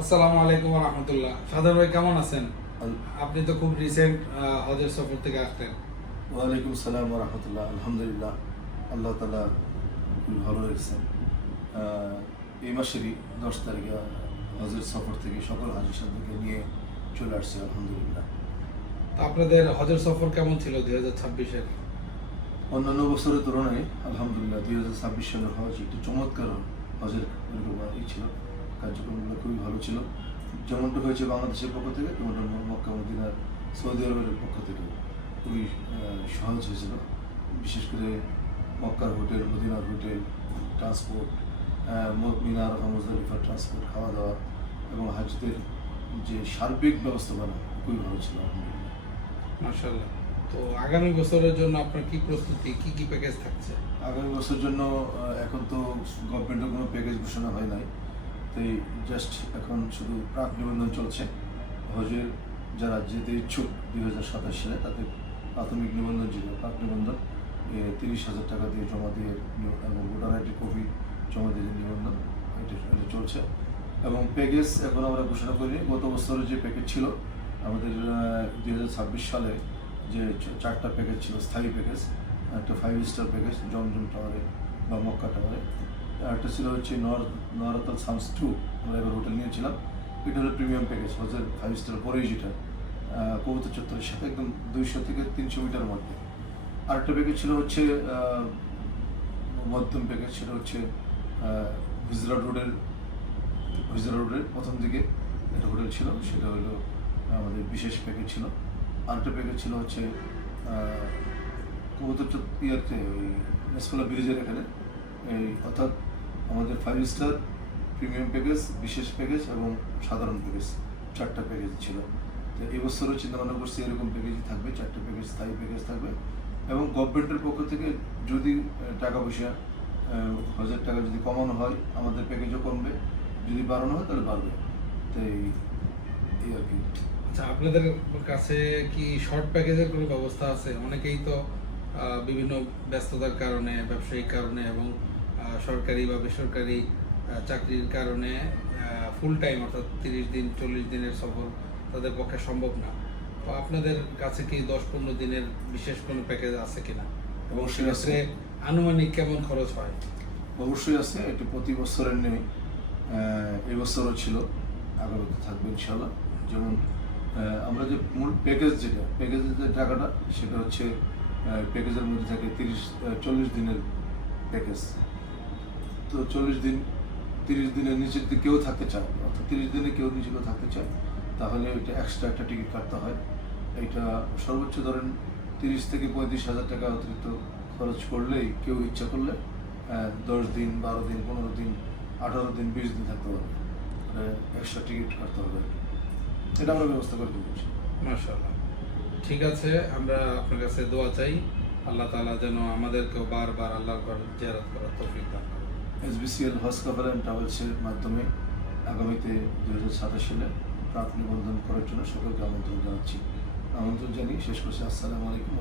আসসালামু আলাইকুম ওয়া রাহমাতুল্লাহ। সাদর ভাই কেমন আছেন? আপনি তো খুব রিসেন্ট হজের সফর থেকে আসলেন। ওয়ালাইকুম সালাম ওয়া রাহমাতুল্লাহ। আলহামদুলিল্লাহ, আল্লাহ তাআলা খুবই ভালো রেখেছেন। এই মাসেরই 10 তারিখে হজের সফর থেকে সকল হাজী সাহেবকে নিয়ে চলে আসছি আলহামদুলিল্লাহ। তো আপনাদের হজের সফর কেমন ছিল 2026-এর? অন্যান্য বছরের তুলনায় আলহামদুলিল্লাহ 2026 সালের হজ একটু চমৎকার হজের ছিল, কার্যক্রমগুলো খুবই ভালো ছিল। যেমনটা হয়েছে বাংলাদেশের পক্ষ থেকে, তেমনটা মক্কা মদিনার সৌদি আরবের পক্ষ থেকে খুবই সহজ হয়েছিল। বিশেষ করে মক্কার হোটেল, মদিনার হোটেল, ট্রান্সপোর্ট, মিনার মুজদালিফার ট্রান্সপোর্ট, খাওয়া দাওয়া এবং হাজদের যে সার্বিক ব্যবস্থাপনা খুবই ভালো ছিল আলহামদুলিল্লাহ। মাশাআল্লাহ। তো আগামী বছরের জন্য আপনার কি প্রস্তুতি, কি প্যাকেজ থাকছে? আগামী বছরের জন্য এখন তো গভর্নমেন্টের কোনো প্যাকেজ ঘোষণা হয় নাই, তাই জাস্ট এখন শুধু প্রাক নিবন্ধন চলছে। হজের যারা যেতে ইচ্ছুক 2027 সালে তাদের প্রাথমিক নিবন্ধন ছিল, প্রাক নিবন্ধন 30,000 টাকা দিয়ে জমা দিয়ে এবং ভোটার আইডি কপি জমা দিয়ে নিবন্ধন এটা চলছে। এবং প্যাকেজ এখন আমরা ঘোষণা করিনি। গত বছরের যে প্যাকেজ ছিল আমাদের 2026 সালে যে 4টা প্যাকেজ ছিল, স্থায়ী প্যাকেজ, একটা 5 স্টার প্যাকেজ জমজম টাওয়ারে বা মক্কা টাওয়ারে, একটা ছিল হচ্ছে নরাতাল সামস 2, আমরা এবার হোটেল নিয়েছিলাম। এটা হলো প্রিমিয়াম প্যাকেজ, হচ্ছে 5 স্টার পরেই, যেটা কবুতর চত্বরের সাথে একদম 200 থেকে 300 মিটারের মধ্যে। আরেকটা প্যাকেজ ছিল হচ্ছে মধ্যম প্যাকেজ, সেটা হচ্ছে হুজরা রোডের প্রথম দিকে একটা হোটেল ছিল, সেটা হলো আমাদের বিশেষ প্যাকেজ ছিল। আরেকটা প্যাকেজ ছিল হচ্ছে কবুতর ইয়াতে ওই মেসফলা ব্রিজের এখানে, এই অর্থাৎ আমাদের 5 স্টার, প্রিমিয়াম প্যাকেজ, বিশেষ প্যাকেজ এবং সাধারণ প্যাকেজ, 4টা প্যাকেজ ছিল। তো এবছরও চিন্তা ভাবনা করছি এরকম প্যাকেজই থাকবে, 4টা প্যাকেজ, স্থায়ী প্যাকেজ থাকবে। এবং গভর্নমেন্টের পক্ষ থেকে যদি টাকা পয়সা, 1,000 টাকা যদি কমানো হয় আমাদের প্যাকেজও কমবে, যদি বাড়ানো হয় তাহলে বাড়বে। তো এই আর কি। আচ্ছা, আপনাদের কাছে কি শর্ট প্যাকেজের কোনো ব্যবস্থা আছে? অনেকেই তো বিভিন্ন ব্যস্ততার কারণে, ব্যবসায়িক কারণে এবং সরকারি বা বেসরকারি চাকরির কারণে ফুল টাইম অর্থাৎ 30 দিন 40 দিনের সফর তাদের পক্ষে সম্ভব না। তো আপনাদের কাছে কি 10-15 দিনের বিশেষ কোনো প্যাকেজ আছে কিনা, এবং সেক্ষেত্রে আনুমানিক কেমন খরচ হয়? অবশ্যই আছে, এটি প্রতি বছরের নেই, এই বছরও ছিল, আগামীতে থাকবে ইনশাল্লাহ। যেমন আমরা যে মূল প্যাকেজের যে টাকাটা, সেটা হচ্ছে প্যাকেজের মধ্যে থাকে 40 দিনের প্যাকেজ। তো 30 দিনের নিচে যদি কেউ থাকতে চায়, অর্থাৎ 30 দিনে কেউ নিচে কেউ থাকতে চায়, তাহলে ওইটা এক্সট্রা একটা টিকিট কাটতে হয়। এইটা সর্বোচ্চ ধরেন 30 থেকে 35,000 টাকা অতিরিক্ত খরচ করলেই কেউ ইচ্ছা করলে 10 দিন, 12 দিন, 15 দিন, 18 দিন, 20 দিন থাকতে পারবে, এক্সট্রা টিকিট কাটতে হবে। এটা আমরা ব্যবস্থা করে দিচ্ছি। মাশাআল্লাহ। ঠিক আছে, আমরা আপনার কাছে দোয়া চাই, আল্লাহ তাআলা যেন আমাদেরকেও বারবার আল্লাহর ঘর জিয়ারত করার তৌফিক দান করেন। SBCL হজ কাভার অ্যান্ড ট্রাভেলসের মাধ্যমে আগামীতে 2027 সালে প্রাক নিবন্ধন করার জন্য সকলকে আমন্ত্রণ জানিয়ে শেষ করছি। আসসালামু আলাইকুম।